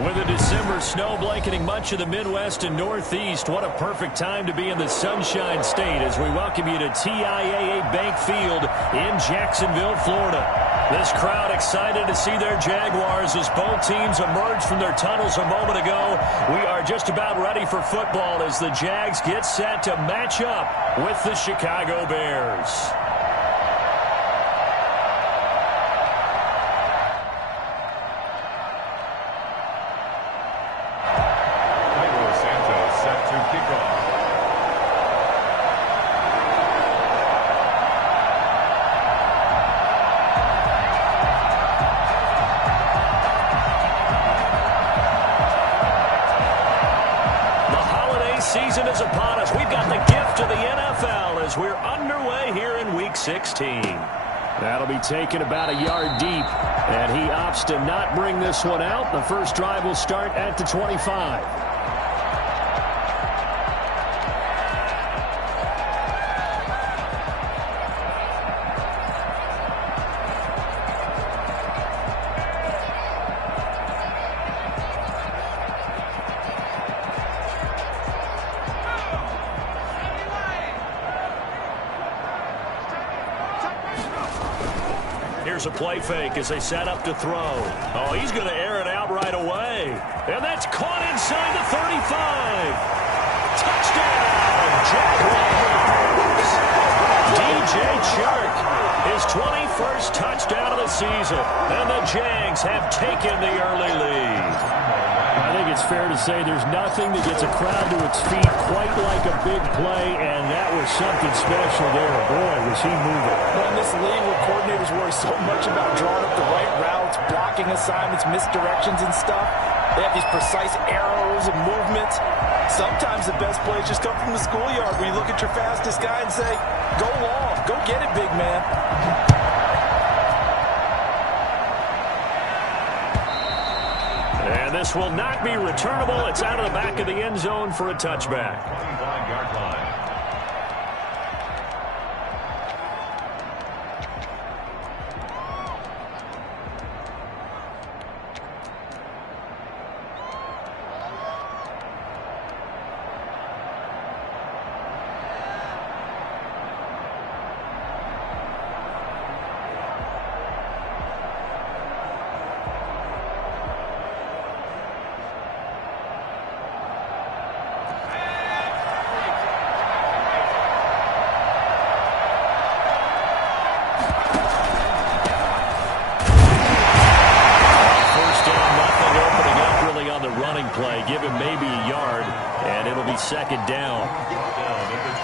With a December snow blanketing much of the Midwest and Northeast, what a perfect time to be in the Sunshine State as we welcome you to TIAA Bank Field in Jacksonville, Florida. This crowd excited to see their Jaguars as both teams emerged from their tunnels a moment ago. We are just about ready for football as the Jags get set to match up with the Chicago Bears. Season is upon us. We've got the gift of the NFL as we're underway here in Week 16. That'll be taken about a yard deep, and he opts to not bring this one out. The first drive will start at the 25. Here's a play fake as they set up to throw. Oh, he's going to air it out right away. And that's caught inside the 35. Touchdown, Jaguars. DJ Chark, his 21st touchdown of the season. And the Jags have taken the early lead. I think it's fair to say there's nothing that gets a crowd to its feet quite like a big play, and that was something special there. Boy, was he moving. Well, in this league where coordinators worry so much about drawing up the right routes, blocking assignments, misdirections and stuff, they have these precise arrows and movements. Sometimes the best plays just come from the schoolyard where you look at your fastest guy and say, go long, go get it, big man. And this will not be returnable. It's out of the back of the end zone for a touchback. 25-yard line. Play. Give him maybe a yard, and it'll be second down.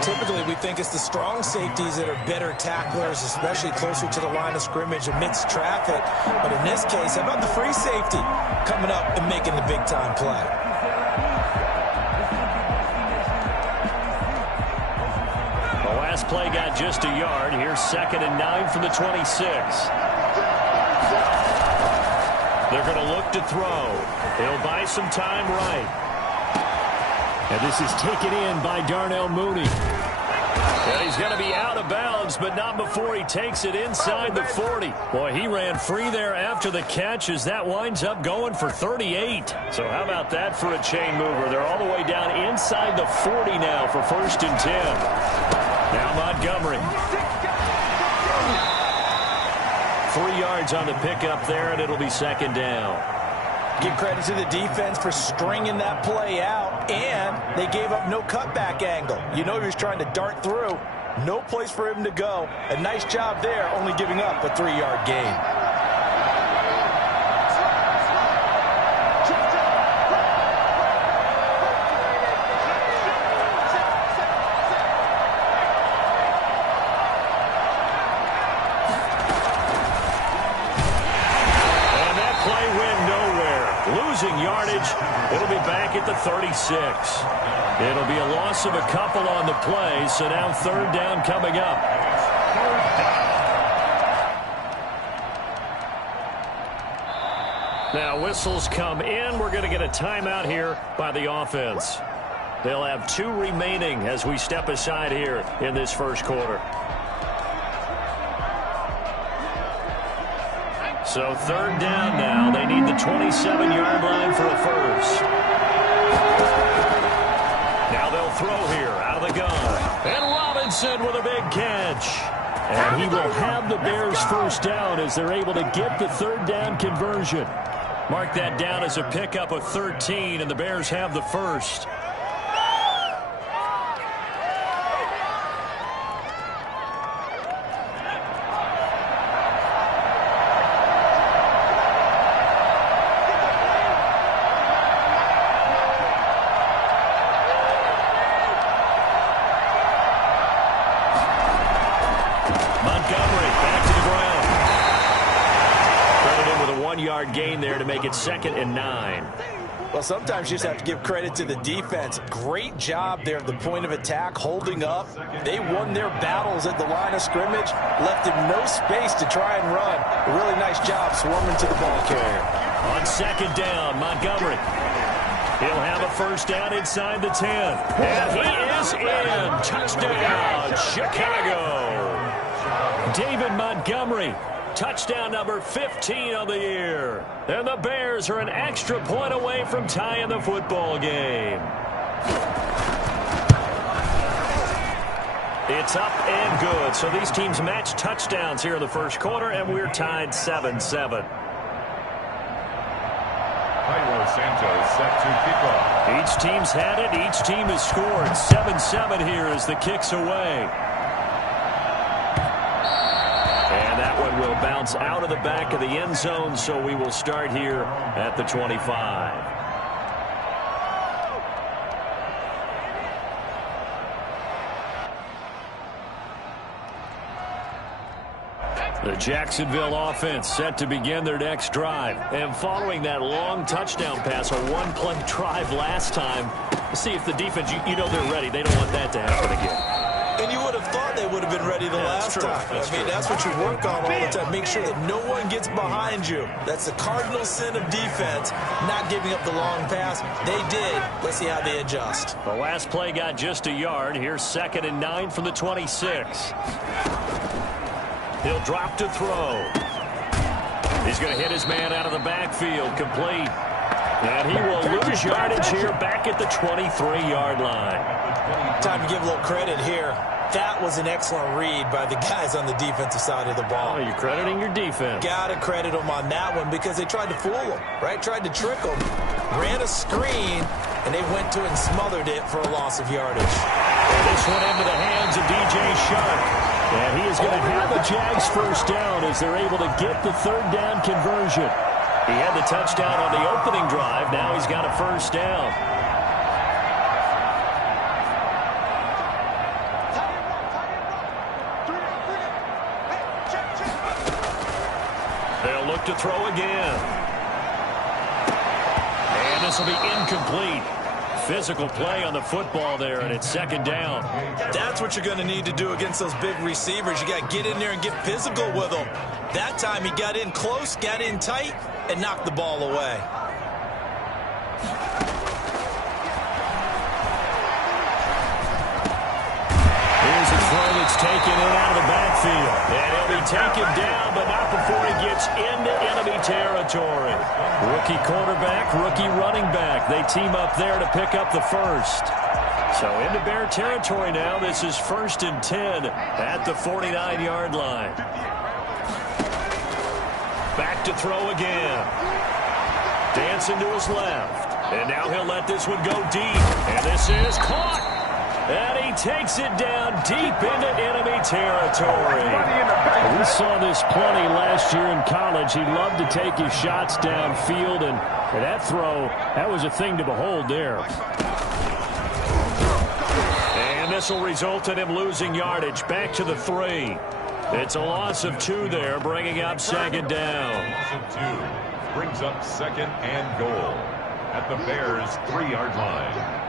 Typically, we think it's the strong safeties that are better tacklers, especially closer to the line of scrimmage amidst traffic. But in this case, how about the free safety coming up and making the big-time play? The last play got just a yard. Here's 2nd and 9 from the 26. They're going to look to throw. He'll buy some time right. And this is taken in by Darnell Mooney. And he's going to be out of bounds, but not before he takes it inside the 40. Boy, he ran free there after the catch as that winds up going for 38. So how about that for a chain mover? They're all the way down inside the 40 now for 1st and 10. Now Montgomery. 3 yards on the pickup there, and it'll be 2nd down. Give credit to the defense for stringing that play out, and they gave up no cutback angle. You know he was trying to dart through. No place for him to go. A nice job there, only giving up a 3-yard gain. Losing yardage. It'll be back at the 36. It'll be a loss of a couple on the play, so now 3rd down coming up. Now whistles come in. We're going to get a timeout here by the offense. They'll have 2 remaining as we step aside here in this first quarter. So 3rd down now. They need the 27-yard line for a first. Now they'll throw here out of the gun. And Robinson with a big catch. And he will have the Bears first down as they're able to get the third down conversion. Mark that down as a pickup of 13, and the Bears have the first. Gain there to make it 2nd and 9. Well, sometimes you just have to give credit to the defense. Great job there at the point of attack, holding up. They won their battles at the line of scrimmage, left him no space to try and run. A really nice job swarming to the ball carrier. On 2nd down, Montgomery. He'll have a first down inside the 10. And he is in. Touchdown, Chicago. David Montgomery. Touchdown number 15 of the year. And the Bears are an extra point away from tying the football game. It's up and good. So these teams match touchdowns here in the first quarter, and we're tied 7-7. Santos set to kick off. Each team's had it. Each team has scored. 7-7 here as the kick's away. And that one will bounce out of the back of the end zone, so we will start here at the 25. The Jacksonville offense set to begin their next drive. And following that long touchdown pass, a one-play drive last time, see if the defense, you know they're ready. They don't want that to happen again. And you would have thought they would have been ready the last time. That's what you work on all the time. Make sure that no one gets behind you. That's the cardinal sin of defense, not giving up the long pass. They did. Let's see how they adjust. The last play got just a yard. Here's 2nd and 9 from the 26. He'll drop to throw. He's going to hit his man out of the backfield, complete. And he will lose yardage here back at the 23-yard line. Time to give a little credit here. That was an excellent read by the guys on the defensive side of the ball. Oh, you're crediting your defense. Got to credit them on that one because they tried to fool them, right? Tried to trick them. Ran a screen, and they went to it and smothered it for a loss of yardage. And this one into the hands of DJ Shark. And he is going to have the Jags first down as they're able to get the third down conversion. He had the touchdown on the opening drive. Now he's got a first down. They'll look to throw again. And this will be incomplete. Physical play on the football there, and it's 2nd down. That's what you're going to need to do against those big receivers. You got to get in there and get physical with them. That time he got in close, got in tight, and knocked the ball away. Here's a throw that's taken in out of the backfield. And he'll be taken down, but not before he gets into enemy territory. Rookie quarterback, rookie running back. They team up there to pick up the first. So into Bear territory now. This is 1st and 10 at the 49-yard line. Back to throw again. Dancing to his left. And now he'll let this one go deep. And this is caught. And he takes it down deep into enemy territory. We saw this plenty last year in college. He loved to take his shots downfield, and that throw, that was a thing to behold there. And this will result in him losing yardage back to the 3. It's a loss of 2 there, bringing up 2nd down. Loss of 2 brings up 2nd and goal at the Bears' 3-yard line.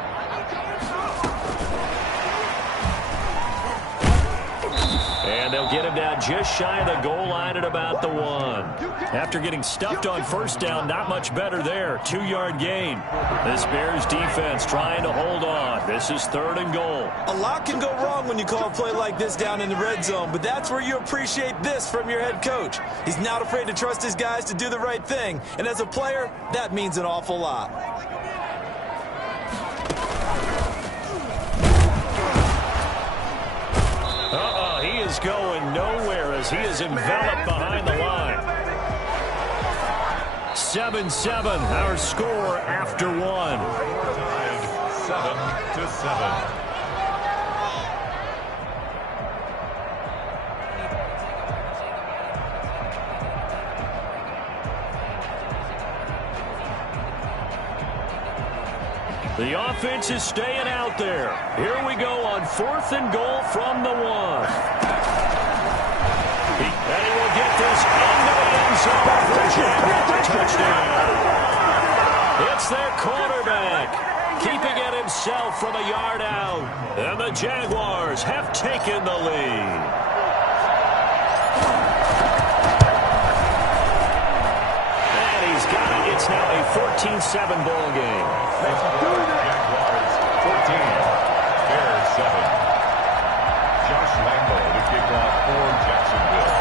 And they'll get him down just shy of the goal line at about the 1. After getting stuffed on first down, not much better there. 2-yard gain. This Bears defense trying to hold on. This is 3rd and goal. A lot can go wrong when you call a play like this down in the red zone, but that's where you appreciate this from your head coach. He's not afraid to trust his guys to do the right thing, and as a player, that means an awful lot. He is going nowhere as he is enveloped behind the line. 7-7, our score after 1. 7-7. The offense is staying out there. Here we go on 4th and goal from the 1. And he will get this into the end zone for a Jaguar touchdown. It's their quarterback, keeping it himself from a yard out. And the Jaguars have taken the lead. And he's got it. It's now a 14-7 ball game. Jaguars 14, Bears 7. Josh Lambo to kick off for Jacksonville.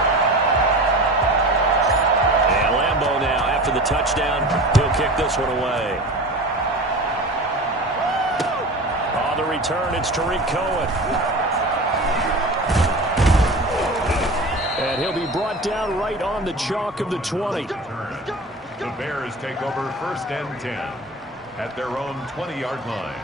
And Lambo now, after the touchdown, he'll kick this one away. On the return, it's Tariq Cohen. And he'll be brought down right on the chalk of the 20. The Bears take over 1st and 10 at their own 20-yard line.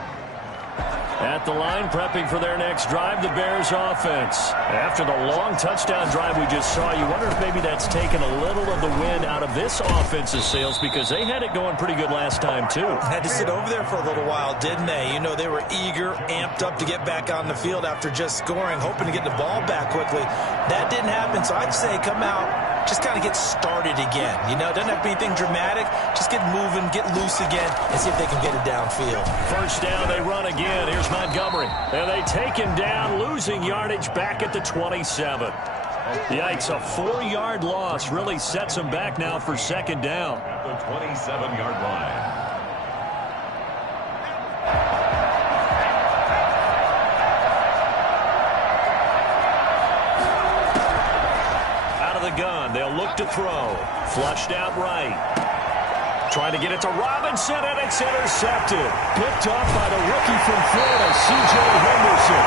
At the line, prepping for their next drive, the Bears offense. After the long touchdown drive we just saw, you wonder if maybe that's taken a little of the wind out of this offense's sails, because they had it going pretty good last time, too. Had to sit over there for a little while, didn't they? You know, they were eager, amped up to get back on the field after just scoring, hoping to get the ball back quickly. That didn't happen, so I'd say come out, just kind of get started again. You know, it doesn't have to be anything dramatic. Just get moving, get loose again, and see if they can get it downfield. First down, they run again. Here's Montgomery. And they take him down, losing yardage back at the 27. Yikes, a 4-yard loss really sets him back now for 2nd down. At the 27-yard line. Out of the gun, they'll look to throw. Flushed out right. Trying to get it to Robinson, and it's intercepted. Picked off by the rookie from Florida, C.J. Henderson.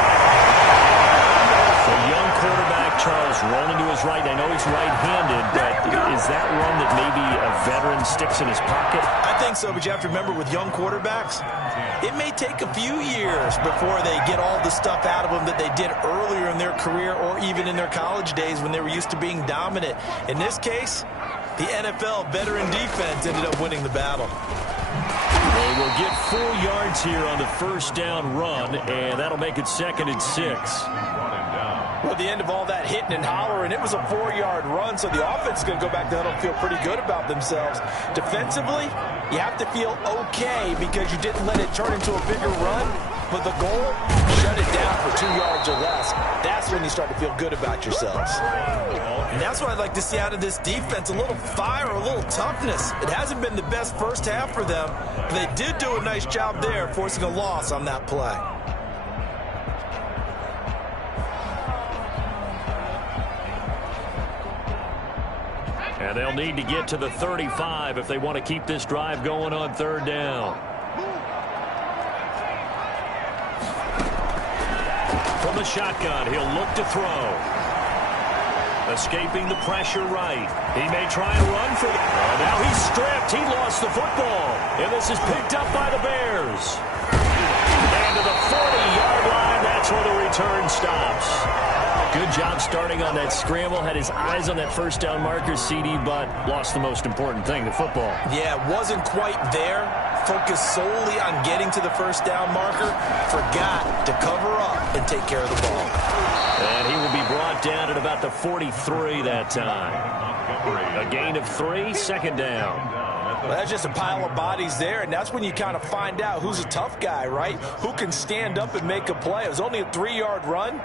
The young quarterback, Charles, rolling to his right. I know he's right-handed, but is that one that maybe a veteran sticks in his pocket? I think so, but you have to remember with young quarterbacks, it may take a few years before they get all the stuff out of them that they did earlier in their career or even in their college days when they were used to being dominant. In this case, the NFL veteran defense ended up winning the battle. They will get 4 yards here on the first down run, and that'll make it 2nd and 6. Well, at the end of all that hitting and hollering, it was a 4-yard run, so the offense is going to go back to huddle and feel pretty good about themselves. Defensively, you have to feel okay because you didn't let it turn into a bigger run, but the goal, shut it down for 2 yards or less. That's when you start to feel good about yourselves. And that's what I'd like to see out of this defense, a little fire, a little toughness. It hasn't been the best first half for them, but they did do a nice job there, forcing a loss on that play. And they'll need to get to the 35 if they want to keep this drive going on 3rd down. From the shotgun, he'll look to throw. Escaping the pressure right. He may try and run for it. Now he's stripped. He lost the football. And this is picked up by the Bears. And to the 40-yard line, that's where the return stops. Good job starting on that scramble. Had his eyes on that first down marker, CD, but lost the most important thing, the football. Yeah, wasn't quite there. Focused solely on getting to the first down marker. Forgot to cover up and take care of the ball. And he will be brought down at about the 43 that time. A gain of 3, 2nd down. Well, that's just a pile of bodies there, and that's when you kind of find out who's a tough guy, right? Who can stand up and make a play. It was only a 3-yard run,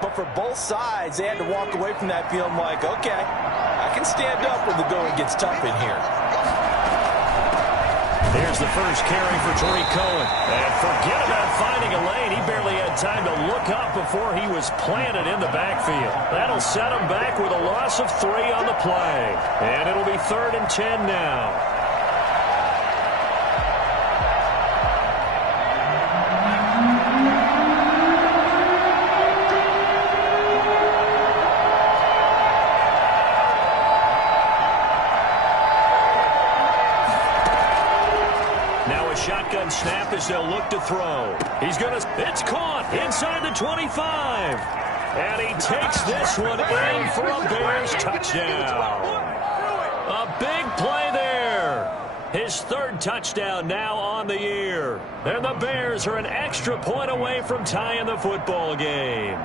But for both sides, they had to walk away from that feeling like, okay, I can stand up when the going gets tough in here. Here's the first carry for Tariq Cohen. And forget about finding a lane. He barely had time to look up before he was planted in the backfield. That'll set him back with a loss of 3 on the play. And it'll be 3rd and 10 now. Shotgun snap as they'll look to throw. It's caught inside the 25. And he takes this one in for a Bears touchdown. A big play there. His 3rd touchdown now on the year. And the Bears are an extra point away from tying the football game.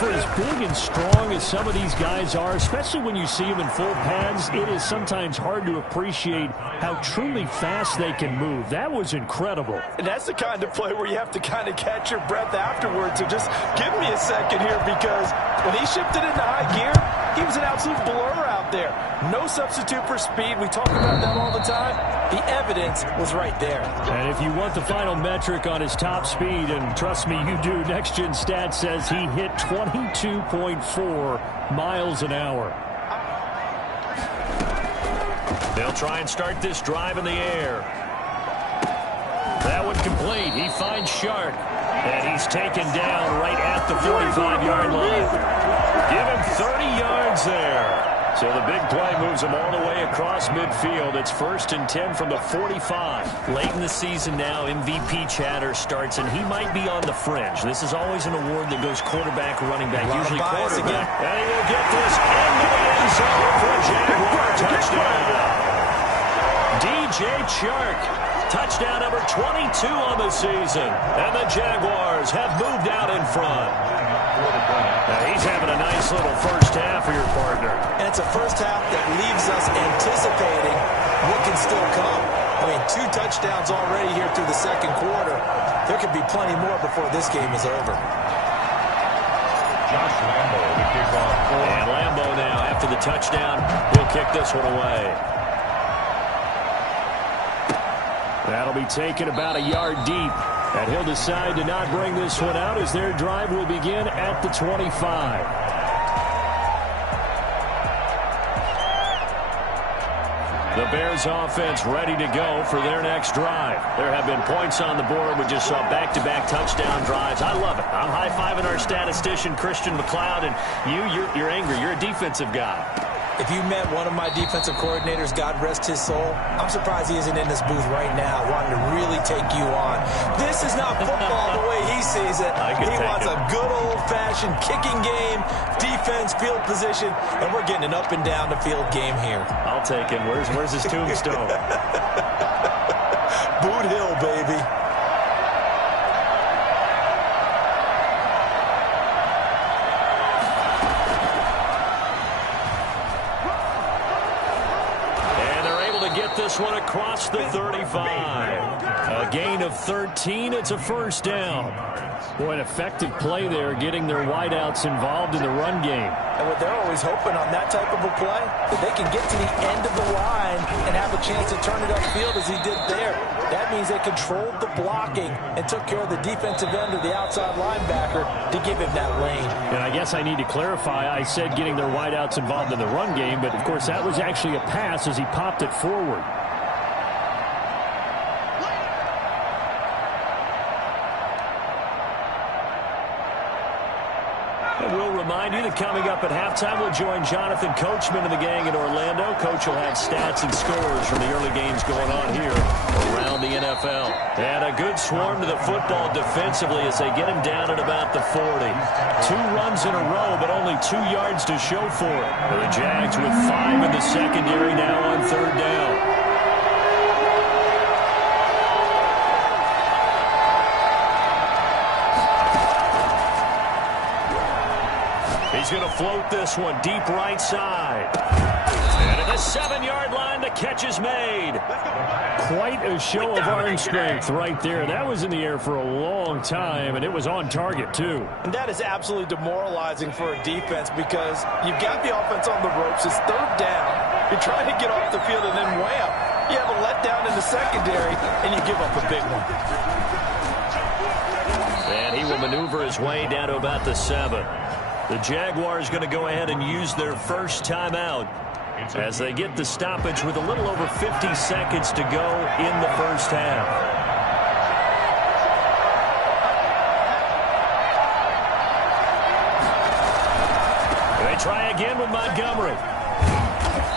For as big and strong as some of these guys are, especially when you see them in full pads, it is sometimes hard to appreciate how truly fast they can move. That was incredible. And that's the kind of play where you have to kind of catch your breath afterwards. So just give me a second here, because when he shifted into high gear, he was an absolute blur out there. No substitute for speed. We talk about that all the time. The evidence was right there. And if you want the final metric on his top speed, and trust me, you do, Next Gen Stats says he hit 22.4 miles an hour. They'll try and start this drive in the air. That one complete. He finds Shark. And he's taken down right at the 45-yard line. Give him 30 yards there. So the big play moves him all the way across midfield. It's 1st and 10 from the 45. Late in the season now, MVP chatter starts, and he might be on the fringe. This is always an award that goes quarterback, running back, usually quarterback. And he will get this into the end zone for a Jaguar touchdown. DJ Chark, touchdown number 22 on the season. And the Jaguars have moved out in front. Now he's having a nice little first half for your partner. And it's a first half that leaves us anticipating what can still come. I mean, 2 touchdowns already here through the 2nd quarter. There could be plenty more before this game is over. Josh Lambo, the kickoff. And Lambo now, after the touchdown, he'll kick this one away. That'll be taken about a yard deep. And he'll decide to not bring this one out as their drive will begin at the 25. The Bears offense ready to go for their next drive. There have been points on the board. We just saw back-to-back touchdown drives. I love it. I'm high-fiving our statistician, Christian McLeod, and you're angry. You're a defensive guy. If you met one of my defensive coordinators, God rest his soul, I'm surprised he isn't in this booth right now wanting to really take you on. This is not football the way he sees it. He wants a good old-fashioned kicking game, defense, field position, and we're getting an up and down the field game here. I'll take him. Where's his tombstone? Boot Hill, baby. This one across the 35. A gain of 13. It's a first down. Boy, an effective play there, getting their wideouts involved in the run game. And what they're always hoping on that type of a play, that they can get to the end of the line and have a chance to turn it upfield as he did there. That means they controlled the blocking and took care of the defensive end or the outside linebacker to give him that lane. And I guess I need to clarify, I said getting their wideouts involved in the run game, but of course that was actually a pass as he popped it forward. We'll remind you that coming up at halftime, we'll join Jonathan Coachman and the gang in Orlando. Coach will have stats and scores from the early games going on here around the NFL. And a good swarm to the football defensively as they get him down at about the 40. 2 runs in a row, but only 2 yards to show for it. The Jags with 5 in the secondary now on 3rd down. He's going to float this one deep right side. And at the 7-yard line, the catch is made. Quite a show of arm strength right there. That was in the air for a long time, and it was on target, too. And that is absolutely demoralizing for a defense because you've got the offense on the ropes. It's third down. You're trying to get off the field, and then wham, you have a letdown in the secondary, and you give up a big one. And he will maneuver his way down to about the 7. The Jaguars going to go ahead and use their first timeout as they get the stoppage with a little over 50 seconds to go in the first half. They try again with Montgomery.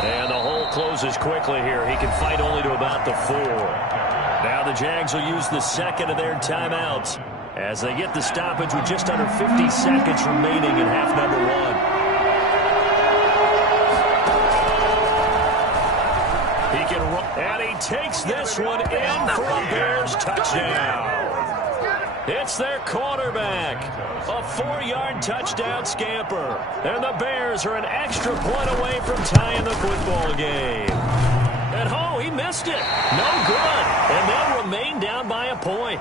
And the hole closes quickly here. He can fight only to about the 4. Now the Jags will use the second of their timeouts as they get the stoppage with just under 50 seconds remaining in half number 1. He can run, and he takes this one in for a Bears touchdown. It's their quarterback. A 4-yard touchdown scamper. And the Bears are an extra point away from tying the football game. And oh, he missed it. No good. And they'll remain down by a point.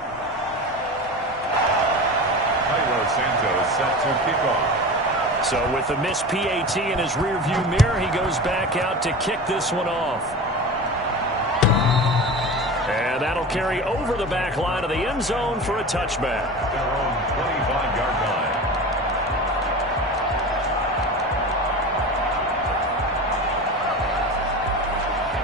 Santos set to kick off. So with the missed PAT in his rearview mirror, he goes back out to kick this one off. And that'll carry over the back line of the end zone for a touchback. Their own 25-yard line.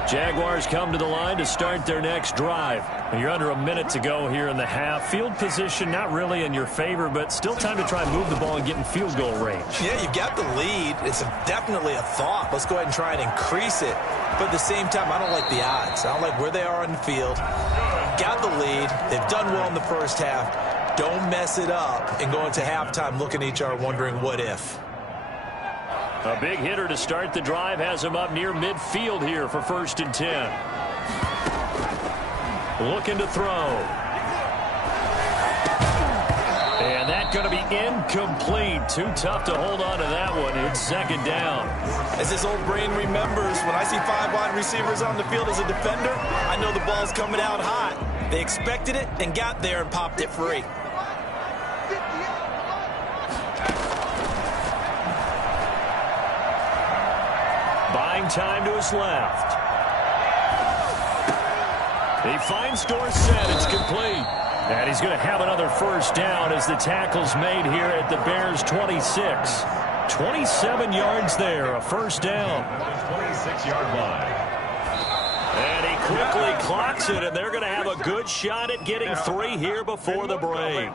Jaguars come to the line to start their next drive. You're under a minute to go here in the half. Field position not really in your favor, but still time to try and move the ball and get in field goal range. Yeah, you've got the lead. It's definitely a thought. Let's go ahead and try and increase it. But at the same time, I don't like the odds. I don't like where they are on the field. Got the lead. They've done well in the first half. Don't mess it up and go into halftime looking at each other wondering what if. A big hitter to start the drive has him up near midfield here for 1st and 10. Looking to throw. And that's going to be incomplete. Too tough to hold on to that one. It's 2nd down. As this old brain remembers, when I see 5 wide receivers on the field as a defender, I know the ball's coming out hot. They expected it and got there and popped it free. Buying time to his left. He finds Dorsett. It's complete. And he's going to have another first down as the tackle's made here at the Bears' 26. 27 yards there, a first down. 26-yard line. And he quickly clocks it, and they're going to have a good shot at getting 3 here before the break.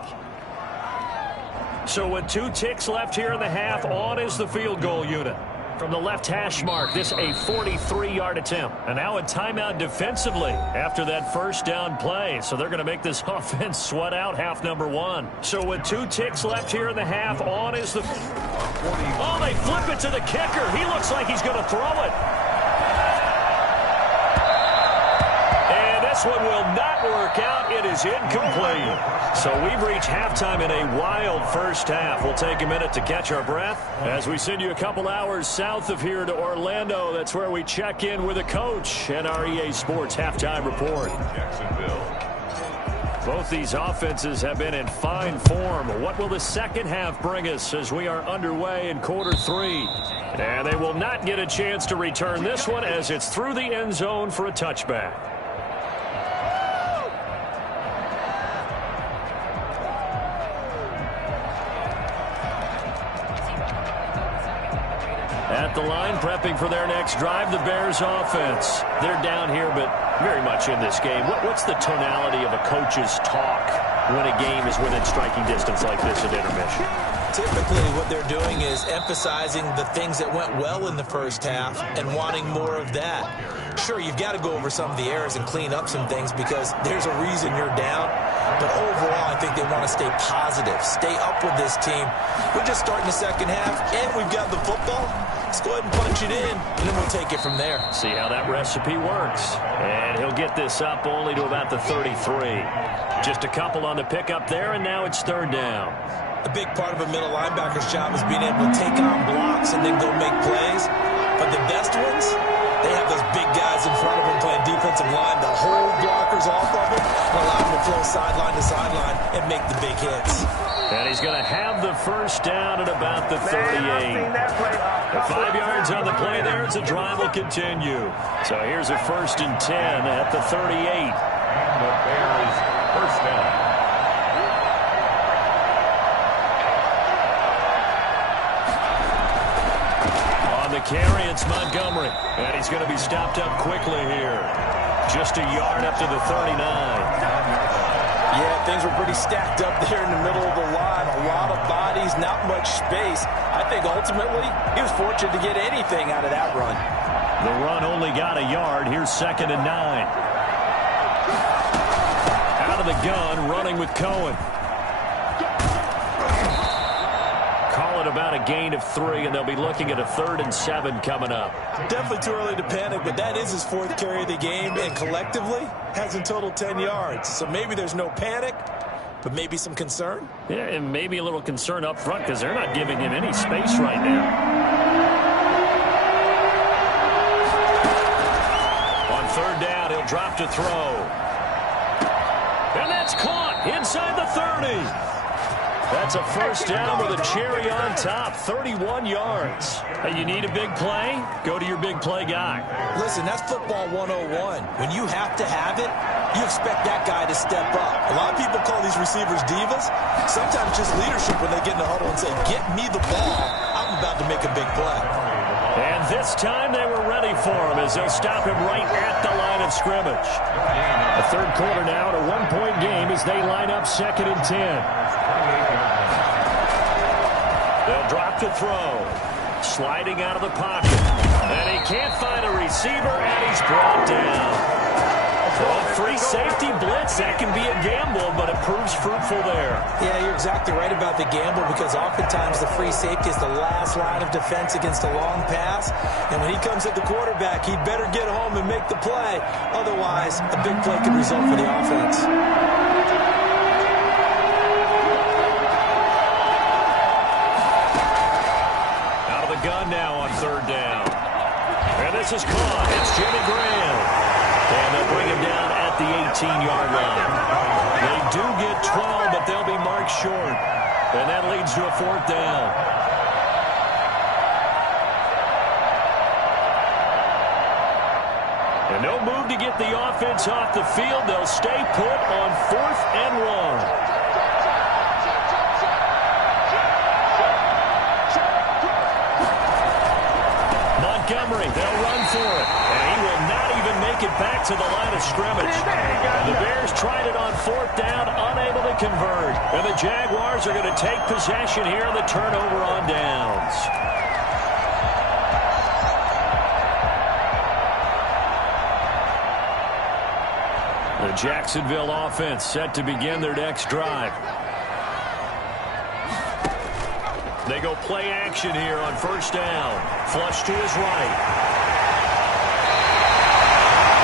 So with 2 ticks left here in the half, on is the field goal unit. From the left hash mark, this a 43-yard attempt. And now a timeout defensively after that first down play. So they're going to make this offense sweat out half number 1. So with 2 ticks left here in the half, on is the... Oh, they flip it to the kicker. He looks like he's going to throw it. And this one will not work out. It is incomplete. So we've reached halftime in a wild first half. We'll take a minute to catch our breath as we send you a couple hours south of here to Orlando. That's where we check in with a coach and our EA Sports halftime report. Jacksonville. Both these offenses have been in fine form. What will the second half bring us as we are underway in quarter 3? And they will not get a chance to return this one as it's through the end zone for a touchback. At the line, prepping for their next drive, the Bears offense. They're down here, but very much in this game. What's the tonality of a coach's talk when a game is within striking distance like this at intermission? Typically, what they're doing is emphasizing the things that went well in the first half and wanting more of that. Sure, you've got to go over some of the errors and clean up some things because there's a reason you're down. But overall, I think they want to stay positive, stay up with this team. We're just starting the second half, and we've got the football. Let's go ahead and punch it in, and then we'll take it from there. See how that recipe works. And he'll get this up only to about the 33. Just a couple on the pickup there, and now it's 3rd down. A big part of a middle linebacker's job is being able to take on blocks and then go make plays. But the best ones, They have those big guys in front of them playing defensive line. The whole blockers off of them and allow them to flow sideline to sideline and make the big hits. And he's going to have the first down at about the 38. 5 yards on the play there. It's a drive will continue. So here's a 1st and 10 at the 38. And the Bears first down. On the carry, it's Montgomery. And he's going to be stopped up quickly here. Just a yard up to the 39. Yeah, things were pretty stacked up there in the middle of the line. A lot of bodies, not much space. I think ultimately he was fortunate to get anything out of that run. The run only got a yard. Here's 2nd and 9. Out of the gun, running with Cohen. Call it about a gain of 3, and they'll be looking at a 3rd and 7 coming up. Definitely too early to panic, but that is his 4th carry of the game, and collectively has in total 10 yards. So maybe there's no panic, but maybe some concern. Yeah, and maybe a little concern up front because they're not giving him any space right now. On 3rd down, he'll drop to throw. And that's caught inside the 30. That's a first down with a cherry on top, 31 yards. Hey, you need a big play? Go to your big play guy. Listen, that's football 101. When you have to have it, you expect that guy to step up. A lot of people call these receivers divas. Sometimes just leadership when they get in the huddle and say, get me the ball. I'm about to make a big play. And this time they were ready for him as they'll stop him right at the line of scrimmage. The 3rd quarter now, at a 1-point game as they line up 2nd and 10. They'll drop to throw. Sliding out of the pocket. And he can't find a receiver, and he's brought down. Well, free safety blitz, that can be a gamble, but it proves fruitful there. Yeah, you're exactly right about the gamble because oftentimes the free safety is the last line of defense against a long pass. And when he comes at the quarterback, he'd better get home and make the play. Otherwise, a big play could result for the offense. Gun now on 3rd down. And this is caught. It's Jimmy Graham. And they'll bring him down at the 18-yard line. They do get 12, but they'll be marked short. And that leads to a 4th down. And no move to get the offense off the field. They'll stay put on 4th and 1. Montgomery, they'll run for it. And he will not even make it back to the line of scrimmage. And the Bears tried it on 4th down, unable to convert. And the Jaguars are going to take possession here on the turnover on downs. The Jacksonville offense set to begin their next drive. They go play action here on 1st down. Flush to his right.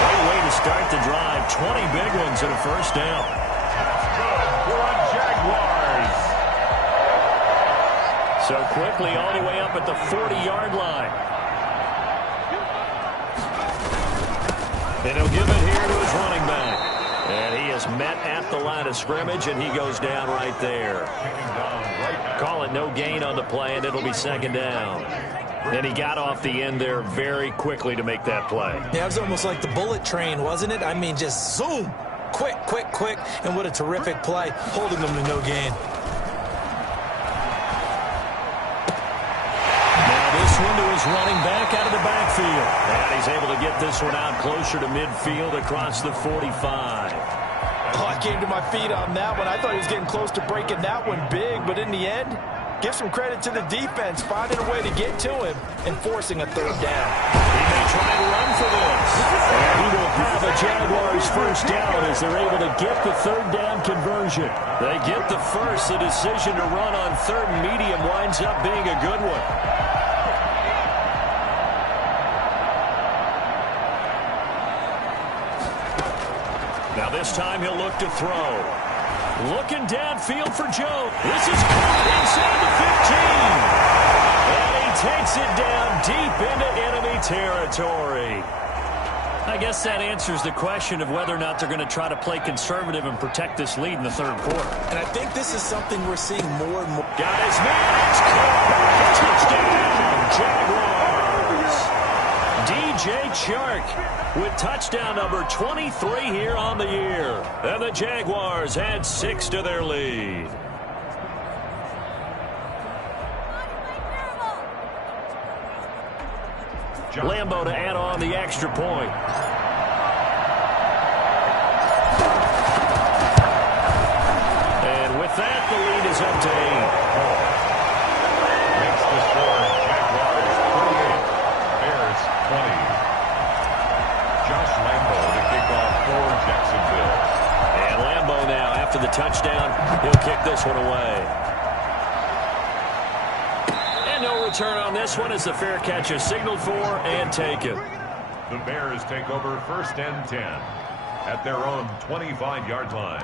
Great way to start the drive. 20 big ones and a 1st down. For Jaguars. So quickly all the way up at the 40-yard line. And he'll give it here to his running back. And he is met at the line of scrimmage, and he goes down right there. Call it no gain on the play, and it'll be 2nd down. And he got off the end there very quickly to make that play. Yeah, it was almost like the bullet train, wasn't it? I mean, just zoom. Quick, quick, quick. And what a terrific play, holding them to no gain. Now this one to his running back out of the backfield. And he's able to get this one out closer to midfield across the 45. Oh, I came to my feet on that one. I thought he was getting close to breaking that one big, but in the end, give some credit to the defense, finding a way to get to him and forcing a 3rd down. He may try to run for this. And he will have a Jaguars 1st down as they're able to get the 3rd down conversion. They get the first. The decision to run on 3rd and medium winds up being a good one. Now this time he'll look to throw. Looking downfield for Joe. This is caught inside the 15. And he takes it down deep into enemy territory. I guess that answers the question of whether or not they're going to try to play conservative and protect this lead in the third quarter. And I think this is something we're seeing more and more. Got his man. It's caught. Touchdown, Jaguars. DJ Chark with touchdown number 23 here on the year. And the Jaguars add 6 to their lead. Lambo to add on the extra point. And with that, the lead is up to 8. Makes the score Jaguars 28, Bears 20. Josh Lambo to kick off for Jacksonville. And Lambo now, after the touchdown, he'll kick this one away. No return on this one as the fair catch is signaled for and taken. The Bears take over 1st and 10 at their own 25-yard line.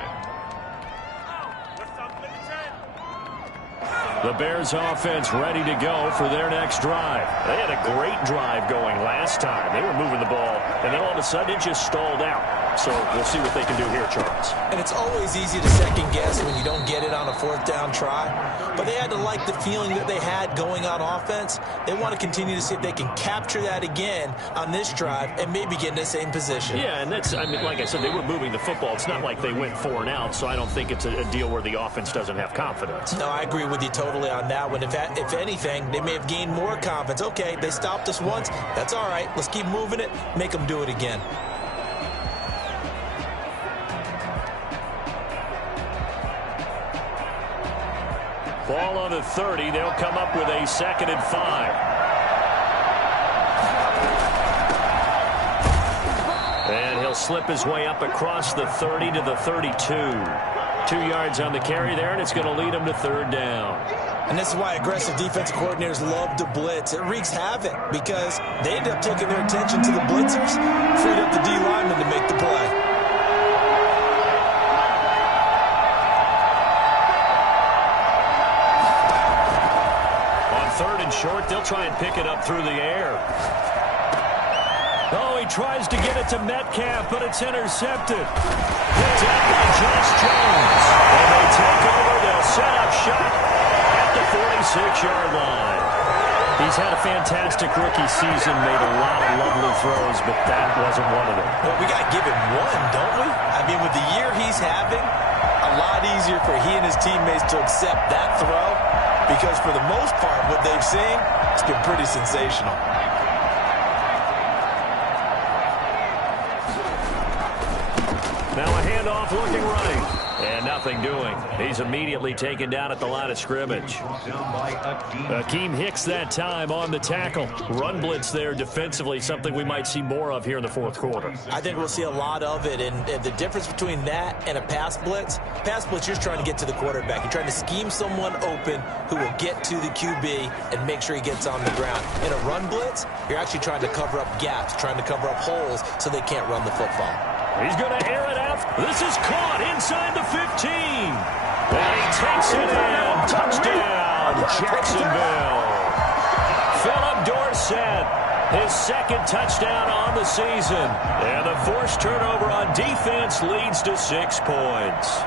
The Bears offense ready to go for their next drive. They had a great drive going last time. They were moving the ball, and then all of a sudden it just stalled out. So we'll see what they can do here, Charles. And it's always easy to second guess when you don't get it on a 4th down try. But they had to like the feeling that they had going on offense. They want to continue to see if they can capture that again on this drive and maybe get in the same position. Yeah, and that's, I mean, like I said, they were moving the football. It's not like they went 4 and out, so I don't think it's a deal where the offense doesn't have confidence. No, I agree with you totally on that one. If anything, they may have gained more confidence. Okay, they stopped us once. That's all right. Let's keep moving it. Make them do it again. Ball on the 30. They'll come up with a 2nd and 5. And he'll slip his way up across the 30 to the 32. 2 yards on the carry there, and it's going to lead him to 3rd down. And this is why aggressive defensive coordinators love to blitz. It wreaks havoc because they end up taking their attention to the blitzers, freed up the D lineman to make the play. Short, they'll try and pick it up through the air. Oh, he tries to get it to Metcalf, but it's intercepted. Picked up by Josh Jones. And they take over. They'll set up shop at the 46-yard line. He's had a fantastic rookie season, made a lot of lovely throws, but that wasn't one of them. Well, we got to give him one, don't we? I mean, with the year he's having, a lot easier for he and his teammates to accept that throw. Because for the most part, what they've seen, it's been pretty sensational. Now a handoff looking right. And nothing doing. He's immediately taken down at the line of scrimmage. Akeem Hicks that time on the tackle. Run blitz there defensively, something we might see more of here in the 4th quarter. I think we'll see a lot of it. And the difference between that and a pass blitz, you're just trying to get to the quarterback. You're trying to scheme someone open who will get to the QB and make sure he gets on the ground. In a run blitz, you're actually trying to cover up gaps, trying to cover up holes so they can't run the football. He's going to air it out. This is caught inside the 15. And he takes it in. Touchdown, Jacksonville. Philip Dorsett, his 2nd touchdown on the season. And the forced turnover on defense leads to 6 points.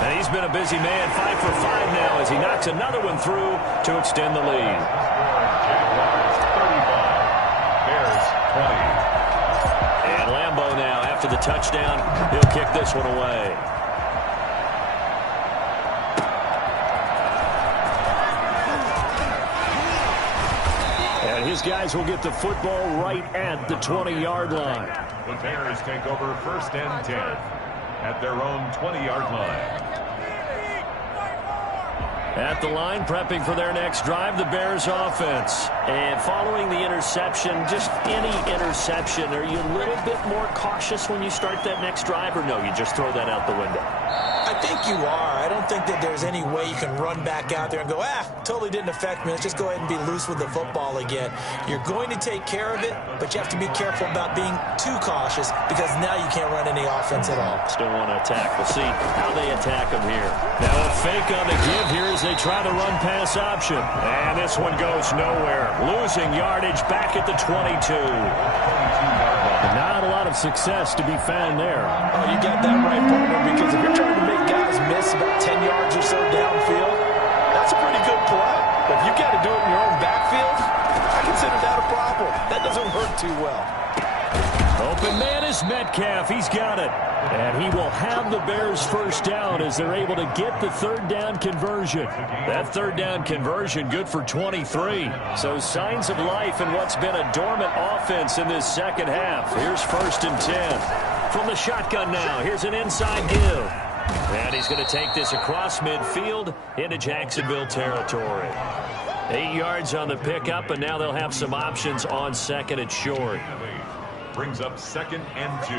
And he's been a busy man, 5 for 5 now as he knocks another one through to extend the lead. Jaguars 35, Bears 20. And Lambo now, after the touchdown, he'll kick this one away. And his guys will get the football right at the 20-yard line. The Bears take over 1st and 10 at their own 20-yard line. At the line, prepping for their next drive, the Bears offense. And following the interception, just any interception, are you a little bit more cautious when you start that next drive, or no, you just throw that out the window? I think you are. I don't think that there's any way you can run back out there and go, totally didn't affect me. Let's just go ahead and be loose with the football again. You're going to take care of it, but you have to be careful about being too cautious because now you can't run any offense at all. Still want to attack. We'll see how they attack them here. Now a fake on the give here as they try the run-pass option. And this one goes nowhere. Losing yardage back at the 22. Not a lot of success to be found there. Oh, you got that right, partner, because if you're trying to make guys miss about 10 yards or so downfield, that's a pretty good play. But if you got to do it in your own backfield, I consider that a problem. That doesn't work too well. Open man is Metcalf. He's got it. And he will have the Bears first down as they're able to get the third down conversion. That third down conversion good for 23. So signs of life in what's been a dormant offense in this second half. Here's 1st and 10. From the shotgun now, here's an inside give. And he's going to take this across midfield into Jacksonville territory. 8 yards on the pickup, and now they'll have some options on 2nd and short. Brings up 2nd and 2.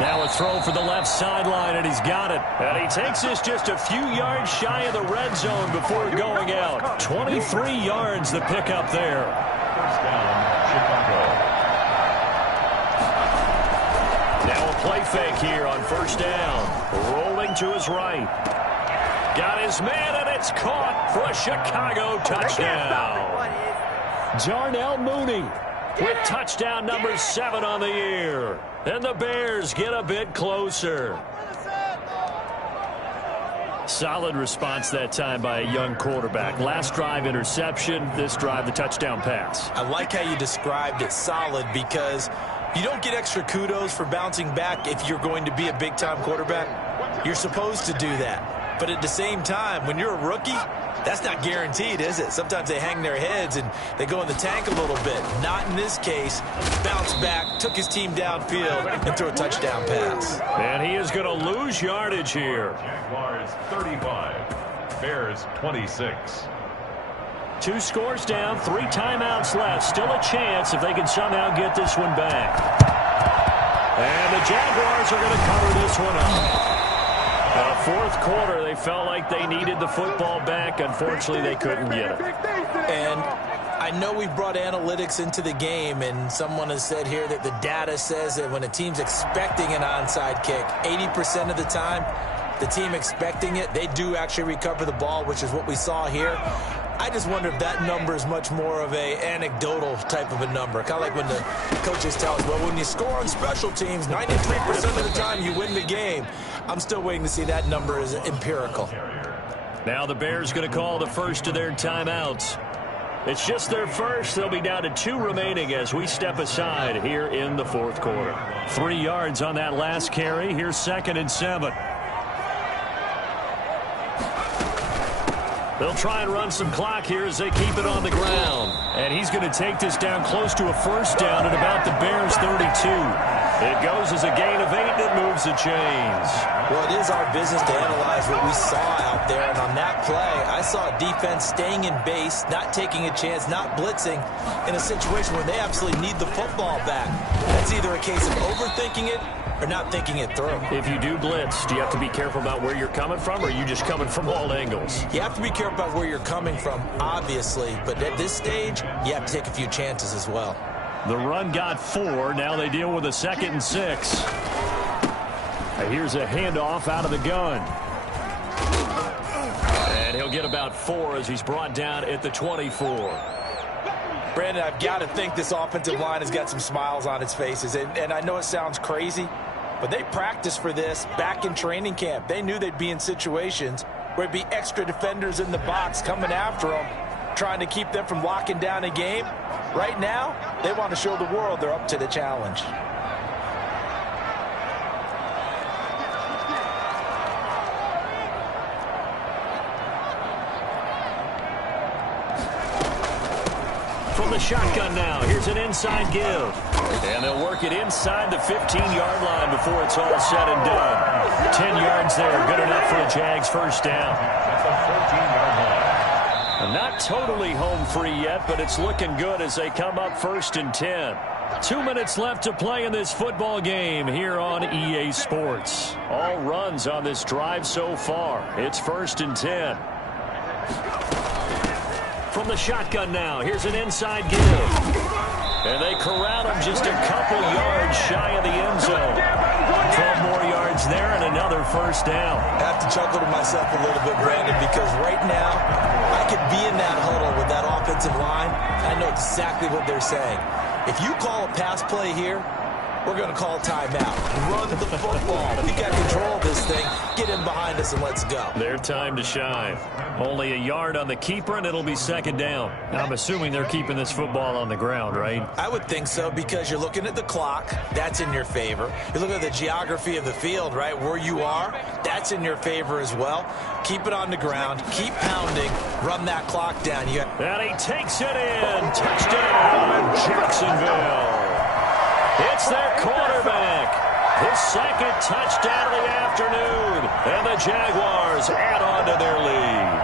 Now a throw for the left sideline, and he's got it. And he takes this just a few yards shy of the red zone before going out. 23 yards the pickup there. First down, Chicago. Now a play fake here on 1st down. Rolling to his right. Got his man, and it's caught for a Chicago touchdown. Jarnell Mooney with touchdown number 7 on the year. And the Bears get a bit closer. Solid response that time by a young quarterback. Last drive interception, this drive the touchdown pass. I like how you described it, solid, because you don't get extra kudos for bouncing back if you're going to be a big-time quarterback. You're supposed to do that. But at the same time, when you're a rookie, that's not guaranteed, is it? Sometimes they hang their heads and they go in the tank a little bit. Not in this case. Bounced back, took his team downfield, and threw a touchdown pass. And he is going to lose yardage here. Jaguars 35, Bears 26. 2 scores down, 3 timeouts left. Still a chance if they can somehow get this one back. And the Jaguars are going to cover this one up. 4th quarter, they felt like they needed the football back. Unfortunately, they couldn't get it. And I know we brought analytics into the game, and someone has said here that the data says that when a team's expecting an onside kick, 80% of the time, the team expecting it, they do actually recover the ball, which is what we saw here. I just wonder if that number is much more of a anecdotal type of a number. Kind of like when the coaches tell us, well, when you score on special teams, 93% of the time you win the game. I'm still waiting to see that number is empirical. Now the Bears going to call the first of their timeouts. It's just their first. They'll be down to 2 remaining as we step aside here in the 4th quarter. 3 yards on that last carry. Here's 2nd and 7. They'll try and run some clock here as they keep it on the ground. And he's going to take this down close to a first down at about the Bears 32. It goes as a gain of 8, and it moves the chains. Well, it is our business to analyze what we saw out there. And on that play, I saw a defense staying in base, not taking a chance, not blitzing in a situation where they absolutely need the football back. That's either a case of overthinking it or not thinking it through. If you do blitz, do you have to be careful about where you're coming from, or are you just coming from all angles? You have to be careful about where you're coming from, obviously. But at this stage, you have to take a few chances as well. The run got 4. Now they deal with a 2nd and 6. Here's a handoff out of the gun. And he'll get about 4 as he's brought down at the 24. Brandon, I've got to think this offensive line has got some smiles on its faces. And I know it sounds crazy, but they practiced for this back in training camp. They knew they'd be in situations where it'd be extra defenders in the box coming after them, trying to keep them from locking down a game. Right now, they want to show the world they're up to the challenge. From the shotgun now, here's an inside give. And they'll work it inside the 15-yard line before it's all said and done. 10 yards there, good enough for a Jags first down. That's a 14-yard line. Not totally home free yet, but it's looking good as they come up 1st and 10. 2 minutes left to play in this football game here on EA Sports. All runs on this drive so far. It's 1st and 10. From the shotgun now, here's an inside give. And they corral him just a couple yards shy of the end zone. 12 more yards there and another first down. I have to chuckle to myself a little bit, Brandon, because right now I could be in that huddle with that offensive line. I know exactly what they're saying. If you call a pass play here, we're going to call timeout. Run the football. We got control of this thing. Get in behind us and let's go. Their time to shine. Only a yard on the keeper, and it'll be 2nd down. I'm assuming they're keeping this football on the ground, right? I would think so, because you're looking at the clock. That's in your favor. You're looking at the geography of the field, right? Where you are, that's in your favor as well. Keep it on the ground. Keep pounding. Run that clock down. And he takes it in. Touchdown, Jacksonville. It's their quarterback. His 2nd touchdown of the afternoon. And the Jaguars add on to their lead.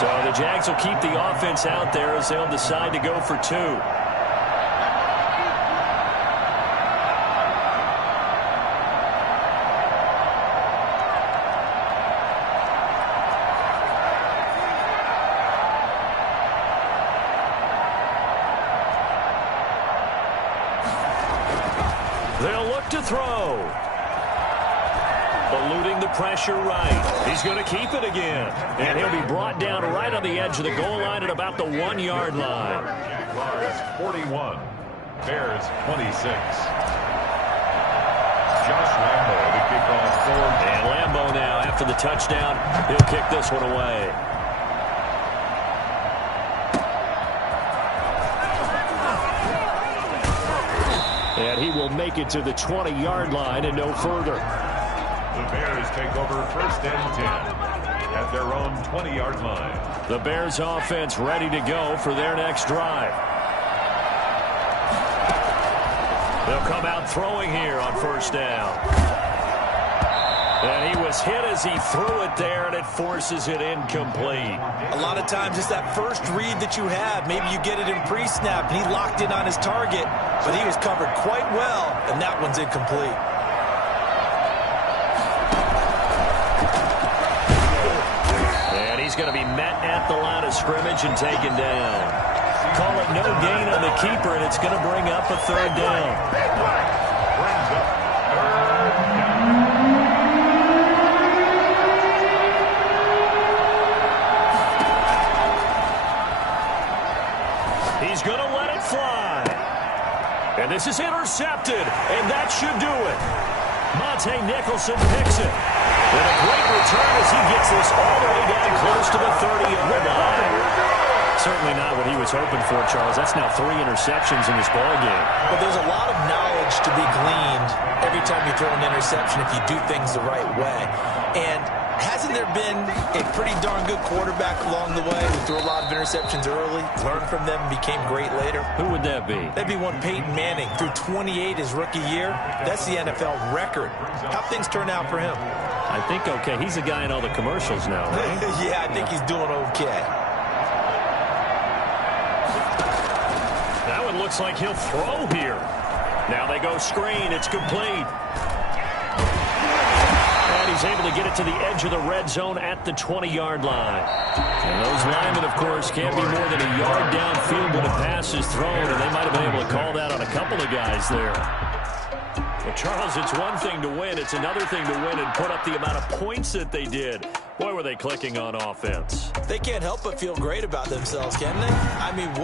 So the Jags will keep the offense out there as they'll decide to go for 2. They'll look to throw. Eluding the pressure right. He's going to keep it again. And he'll be brought down right on the edge of the goal line at about the 1-yard line. Jaguars 41, Bears 26. Josh Lambo to kick off for. And Lambo now, after the touchdown, he'll kick this one away. And he will make it to the 20-yard line and no further. The Bears take over 1st and 10 at their own 20-yard line. The Bears offense ready to go for their next drive. They'll come out throwing here on 1st down. And he was hit as he threw it there, and it forces it incomplete. A lot of times it's that first read that you have. Maybe you get it in pre-snap, and he locked in on his target, but he was covered quite well, and that one's incomplete. And he's going to be met at the line of scrimmage and taken down. Call it no gain on the keeper, and it's going to bring up a 3rd down. Brings up 3rd down. He's going to let it fly. And this is intercepted, and that should do it. Monte Nicholson picks it. And a great return as he gets this all the way down close to the 30-yard line. Certainly not what he was hoping for, Charles. That's now 3 interceptions in this ballgame. But there's a lot of knowledge to be gleaned every time you throw an interception if you do things the right way. And hasn't there been a pretty darn good quarterback along the way who threw a lot of interceptions early, learned from them, and became great later? Who would that be? That'd be one Peyton Manning. Threw 28 his rookie year. That's the NFL record. How'd things turn out for him? I think okay. He's the guy in all the commercials now, right? Yeah, I think he's doing okay. That one looks like he'll throw here. Now they go screen. It's complete. And he's able to get it to the edge of the red zone at the 20-yard line. And those linemen, of course, can't be more than a yard downfield when a pass is thrown, and they might have been able to call that on a couple of guys there. Well, Charles, it's one thing to win. It's another thing to win and put up the amount of points that they did. Boy, were they clicking on offense. They can't help but feel great about themselves, can they? I mean,